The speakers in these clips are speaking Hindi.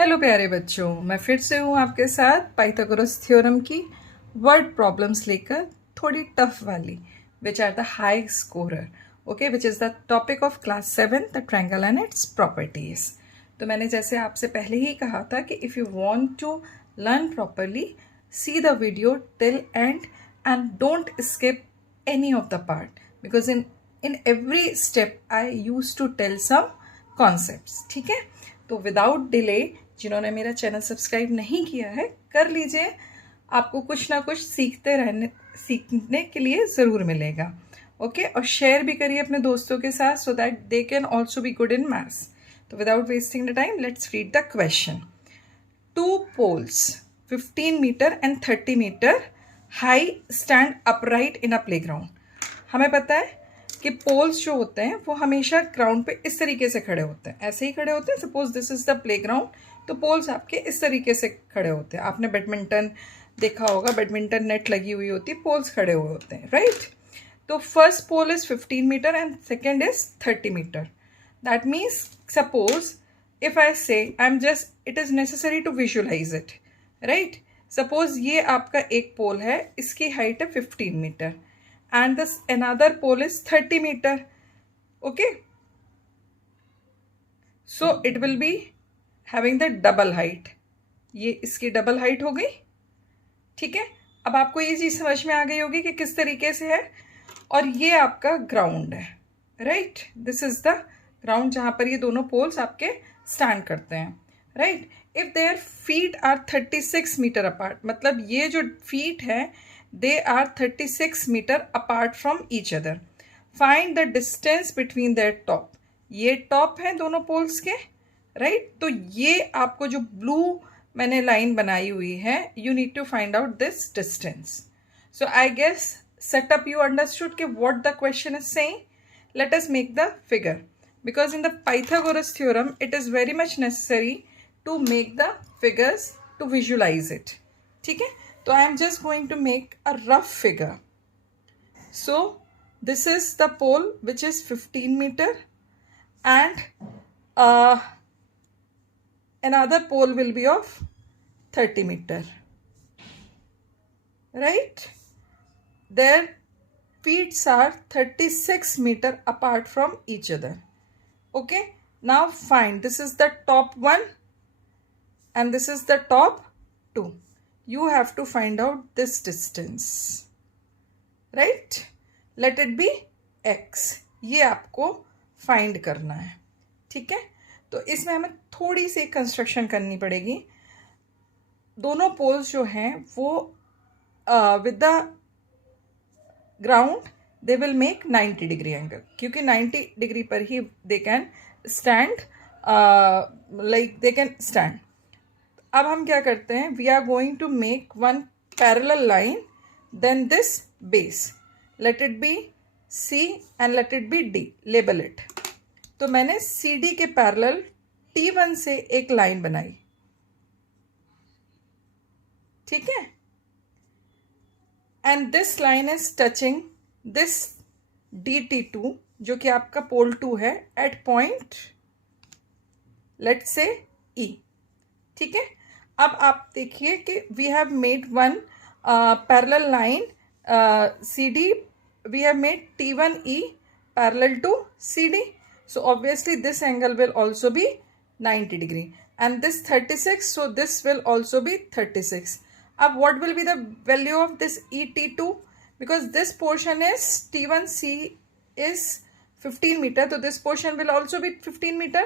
हेलो प्यारे बच्चों, मैं फिर से हूँ आपके साथ पाइथागोरस थ्योरम की वर्ड प्रॉब्लम्स लेकर, थोड़ी टफ वाली, which are the high scorer, okay, which is the topic of class 7, the triangle and its properties. तो मैंने जैसे आपसे पहले ही कहा था कि if you want to learn properly, see the video till and don't skip any of the part, because in every step I used to tell some concepts. ठीक है, तो विदाउट डिले जिन्होंने मेरा चैनल सब्सक्राइब नहीं किया है कर लीजिए, आपको कुछ ना कुछ सीखने के लिए ज़रूर मिलेगा। ओके, और शेयर भी करिए अपने दोस्तों के साथ so that they can also be good in maths. तो without wasting the time, let's read the question. 2 poles 15 meter and 30 meter high stand upright in a playground। हमें पता है कि पोल्स जो होते हैं वो हमेशा ग्राउंड पे इस तरीके से खड़े होते हैं, ऐसे ही खड़े होते हैं। Suppose this is the playground, तो पोल्स आपके इस तरीके से खड़े होते हैं। आपने बैडमिंटन देखा होगा, बैडमिंटन नेट लगी हुई होती है, पोल्स खड़े हुए होते हैं, राइट। तो first pole is 15 metre and second is 30 metre. That means suppose if I say I'm just, it is necessary to visualize it, right? Suppose ये आपका एक पोल है, इसकी हाइट है 15 metre and this another pole is 30 meter, okay? So it will be having the double height। ये इसकी डबल हाइट हो गई, ठीक है। अब आपको ये चीज़ समझ में आ गई होगी कि किस तरीके से है। और ये आपका ग्राउंड है, right. This is the ground जहाँ पर ये दोनों पोल्स आपके स्टैंड करते हैं, right. If their feet are 36 metre apart, मतलब ये जो फीट है they are 36 metre apart from each other. Find the distance between their top. ये टॉप है दोनों पोल्स के, राइट। तो ये आपको जो ब्लू मैंने लाइन बनाई हुई है, you need to find out this distance. So I guess setup you understood कि what the question is saying. Let us make the figure, because in the Pythagoras theorem it is very much necessary to make the figures to visualize it, ठीक है। तो I am just going to make a rough figure. So this is the pole which is 15 meter and another pole will be of 30 meter, right. Their feet are 36 meter apart from each other. Okay, now find, this is the top one and this is the top two. You have to find out this distance, right. Let it be x, ये आपको फाइंड करना है, ठीक है। तो इसमें हमें थोड़ी सी कंस्ट्रक्शन करनी पड़ेगी। दोनों पोल्स जो हैं वो with the ground they will make 90 degree angle, क्योंकि 90 डिग्री पर ही they can stand, like they can stand. अब हम क्या करते हैं, we are going to make one parallel line, then this base, let it be C and let it be D, label it. तो मैंने सी डी के पैरेलल T1 से एक लाइन बनाई, ठीक है। And this line is touching this DT2 जो कि आपका पोल 2 है, at point let say E, ठीक है। अब आप देखिए कि we have made one parallel line CD, we have made T1E parallel to CD, so obviously this angle will also be 90 degree and this 36, so this will also be 36. अब what will be the value of this ET2, because this portion is T1C is 15 meter, so this portion will also be 15 meter,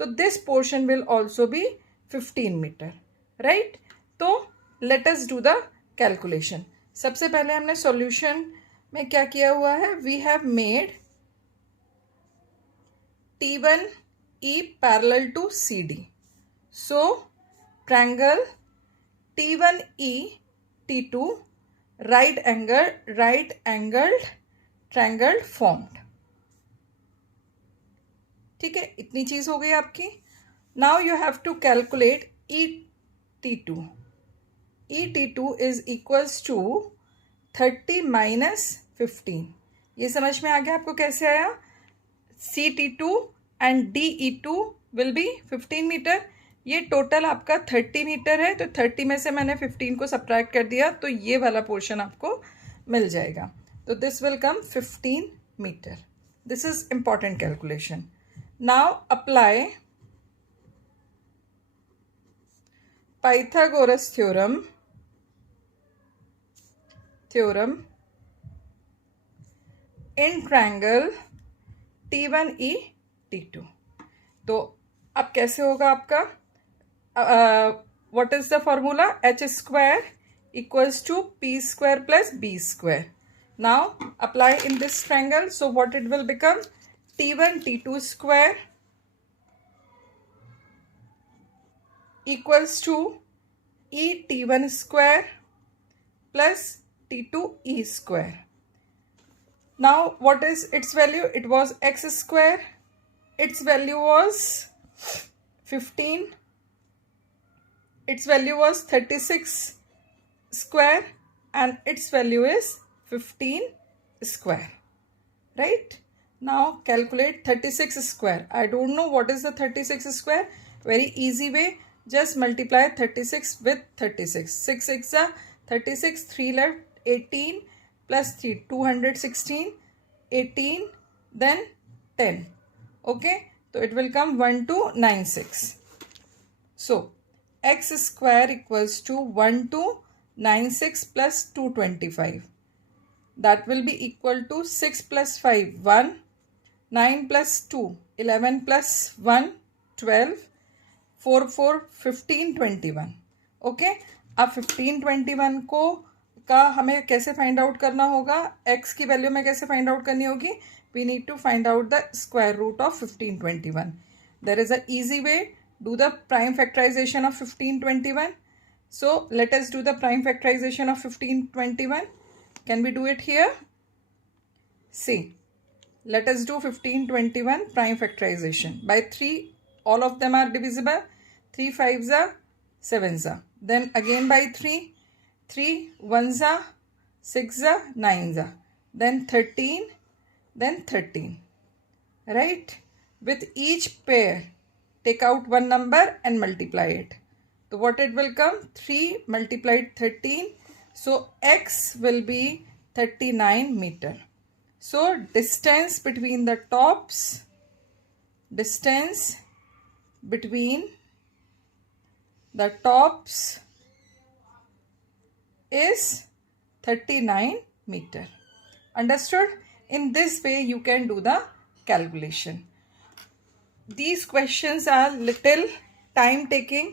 so this portion will also be 15 meter, right. तो let us do the calculation. सबसे पहले हमने solution में क्या किया हुआ है, we have made T1E parallel to CD, so triangle T1E T2 right angled triangle formed, ठीक है। इतनी चीज हो गई आपकी। Now you have to calculate ET2। ET2 is equals to 30 minus 15। ये समझ में आ गया आपको कैसे आया। CT2 and DE2 will be 15 meter, ये टोटल आपका 30 मीटर है, तो 30 में से मैंने 15 को सब्ट्रैक्ट कर दिया, तो ये वाला पोर्शन आपको मिल जाएगा. तो this will come 15 metre. This is important calculation. Now apply Pythagoras theorem in triangle T1E T2. तो अब कैसे होगा आपका? what is the formula? H square equals to P square plus B square. Now apply in this triangle. So what it will become? T1 T2 square equals to E T1 square plus T2 E square. Now what is its value? It was x square. Its value was 15. Its value was 36 square and its value is 15 square. Right? Now calculate 36 square. I don't know what is the 36 square. Very easy way. Just multiply 36 with 36. 6 6 are 36. 3 left. 18 plus 3. 216. 18. Then 10. Okay. So it will come 1296. So x square equals to 1296 plus 225. That will be equal to 6 plus 5, 1, 9 plus 2, 11 plus 1, 12, 4, 4, 15, 21. Okay. अब 15, 21 को का हमें कैसे फाइंड आउट करना होगा? x की वैल्यू में कैसे फाइंड आउट करनी होगी? We need to find out the square root of 15, 21. There is a easy way. Do the prime factorization of 15, 21. So let us do the prime factorization of 15, 21. Can we do it here? See, let us do 15, 21 prime factorization. By 3, all of them are divisible. 3 5s are 7s are. Then again by 3, 3 1s are 6s are 9s are. Then 13, then 13. Right? With each pair, take out one number and multiply it. So what it will come? 3 multiplied 13. So x will be 39 meter. So distance between the tops, is 39 meter. Understood? In this way you can do the calculation. These questions are little time taking.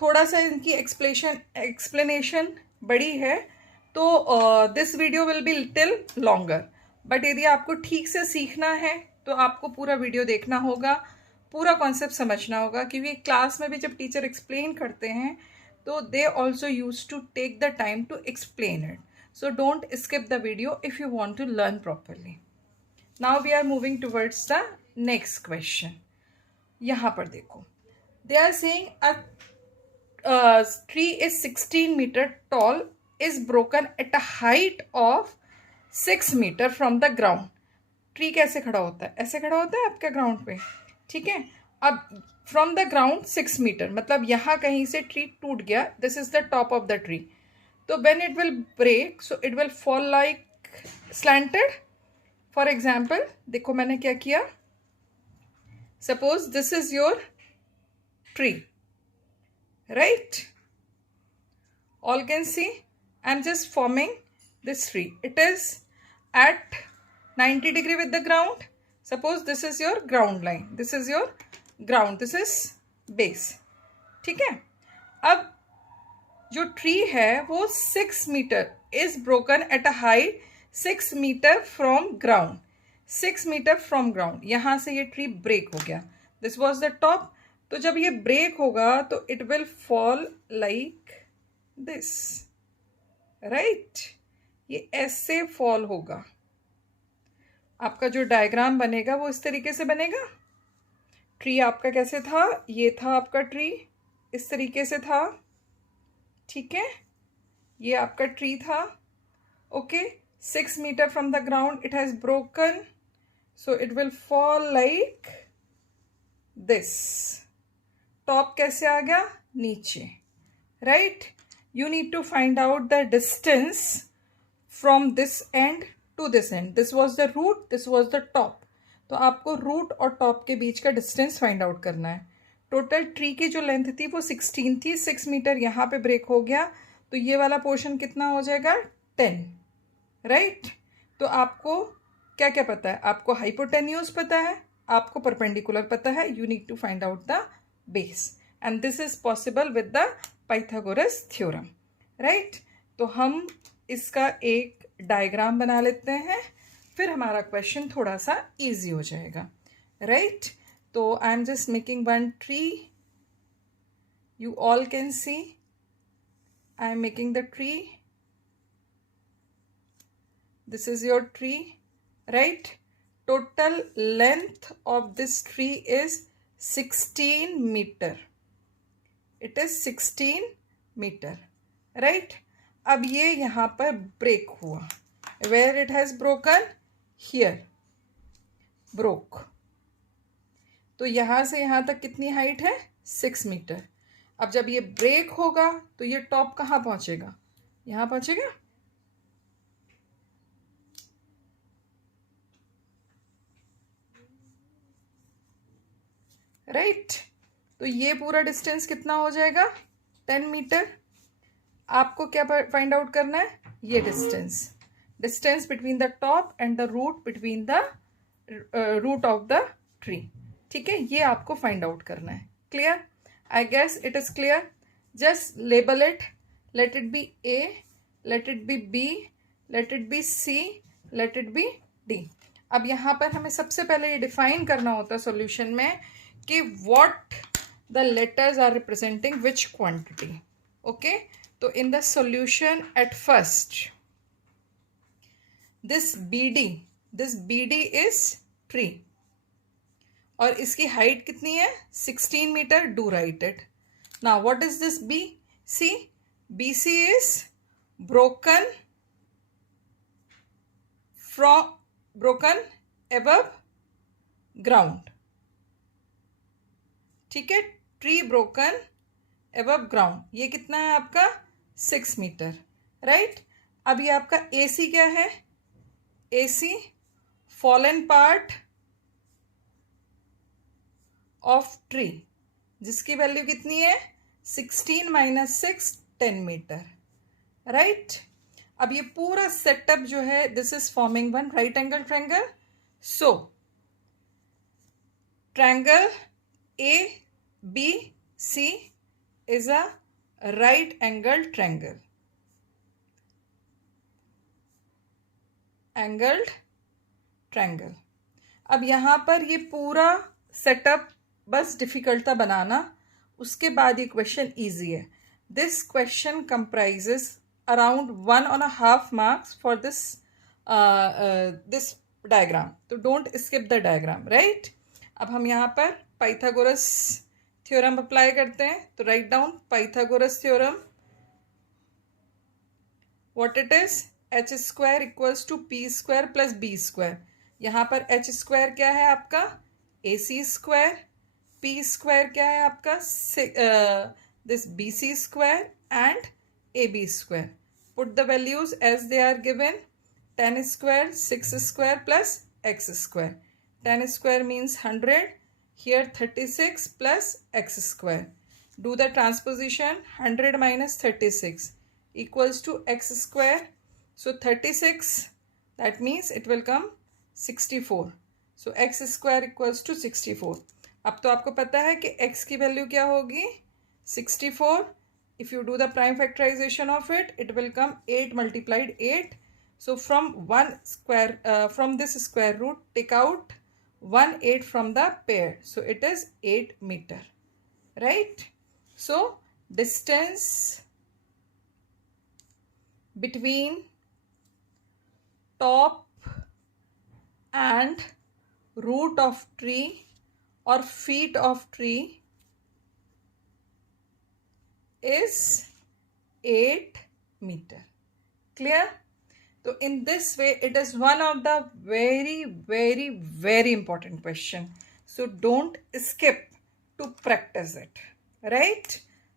थोड़ा सा इनकी explanation बड़ी है, तो this video will be little longer. But यदि आपको ठीक से सीखना है तो आपको पूरा वीडियो देखना होगा, पूरा कॉन्सेप्ट समझना होगा, क्योंकि क्लास में भी जब टीचर एक्सप्लेन करते हैं तो they also used to take the time to explain it. So don't skip the video if you want to learn properly. Now we are moving towards the next question. यहाँ पर देखो, they are saying a tree is 16 meter tall is broken at a height of 6 meter from the ground. Tree कैसे खड़ा होता है? ऐसे खड़ा होता है आपके ग्राउंड पे. ठीक है. अब फ्रॉम द ग्राउंड 6 मीटर, मतलब यहाँ कहीं से ट्री टूट गया. This is the top of the tree. तो when it will break, so it will fall like slanted. For example देखो मैंने क्या किया. Suppose this is your tree, right? All can see. I'm just forming this tree. It is at 90 degree with the ground. Suppose this is your ground line. This is your ground. This is base. ठीक है. अब जो ट्री है वो 6 metre is broken at a height 6 meter from ground. 6 metre from ground. यहाँ से ये ट्री ब्रेक हो गया. This was the top. तो जब ये ब्रेक होगा तो it will fall like this. Right? ये ऐसे फॉल होगा. आपका जो डायग्राम बनेगा वो इस तरीके से बनेगा. ट्री आपका कैसे था? ये था आपका ट्री, इस तरीके से था. ठीक है. ये आपका ट्री था. Okay. 6 meter from the ground it has broken. So it will fall like this. Top कैसे आ गया, नीचे, right. You need to find out the distance from this end to this end. This was the root, this was the top. तो आपको रूट और टॉप के बीच का डिस्टेंस फाइंड आउट करना है. टोटल ट्री की जो लेंथ थी वो 16 थी. 6 मीटर यहाँ पे ब्रेक हो गया, तो ये वाला पोर्शन कितना हो जाएगा, 10, राइट. तो आपको क्या क्या पता है, आपको हाइपोटेन्यूज पता है, आपको परपेंडिकुलर पता है. You need to find out the base and this is possible with the Pythagoras theorem, right. तो हम इसका एक डायग्राम बना लेते हैं, फिर हमारा क्वेश्चन थोड़ा सा इजी हो जाएगा, राइट. तो I am just making one tree. You all can see I am making the tree. This is your tree, right? Total length of this tree is 16 meter. It is 16 meter, right? अब ये यहाँ पर break हुआ. Where it has broken? Here. Broke. तो यहाँ से यहाँ तक कितनी हाइट है, 6 मीटर. अब जब ये ब्रेक होगा तो ये टॉप कहाँ पहुँचेगा, यहाँ पहुँचेगा. राइट. तो ये पूरा डिस्टेंस कितना हो जाएगा, 10 मीटर. आपको क्या फाइंड आउट करना है, ये distance between the top and the root between the root of the tree. ठीक है, ये आपको फाइंड आउट करना है. Clear, I guess it is clear. Just label it. Let it be A, let it be B, let it be C, let it be D. अब यहाँ पर हमें सबसे पहले ये डिफाइन करना होता है सॉल्यूशन में कि what the letters are representing which quantity. Okay, तो in the solution at first this BD is tree और इसकी हाइट कितनी है, 16 metre. Do write it. Now what is this BC? BC is broken above ground. ठीक है, ट्री ब्रोकन एबव ग्राउंड. ये कितना है आपका, 6 मीटर, राइट. अब ये आपका AC क्या है, AC fallen part of tree, जिसकी वैल्यू कितनी है, 16 माइनस 6, 10 मीटर, राइट. अब ये पूरा सेटअप जो है, this is forming one right angle triangle. So triangle ABC is a right angled triangle. Angled triangle. अब यहाँ पर ये पूरा सेटअप बस डिफिकल्ट था बनाना, उसके बाद ये क्वेश्चन इजी है. This question comprises around 1.5 marks for this diagram. तो don't skip the diagram, right. अब हम यहाँ पर पाइथागोरस थ्योरम अप्लाई करते हैं. तो write down Pythagoras theorem. What it is, h square equals to p square plus b square. यहाँ पर h स्क्वायर क्या है आपका, AC स्क्वायर. p स्क्वायर क्या है आपका, this BC square and AB square. Put the values as they are given. 10 square, 6 square plus x square. 10 square means 100. Here 36 plus x square. Do the transposition. 100 minus 36 equals to x square. So 36, that means it will come 64. So x square equals to 64. अब तो आपको पता है कि x की वैल्यू क्या होगी, 64. If you do the prime factorization of it, it will come 8 multiplied 8. So from from this square root, take out 1/8 from the pair. So it is 8 meter, right. So distance between top and root of tree or feet of tree is 8 meter. Clear? So in this way, it is one of the very important question. So don't skip to practice it. Right?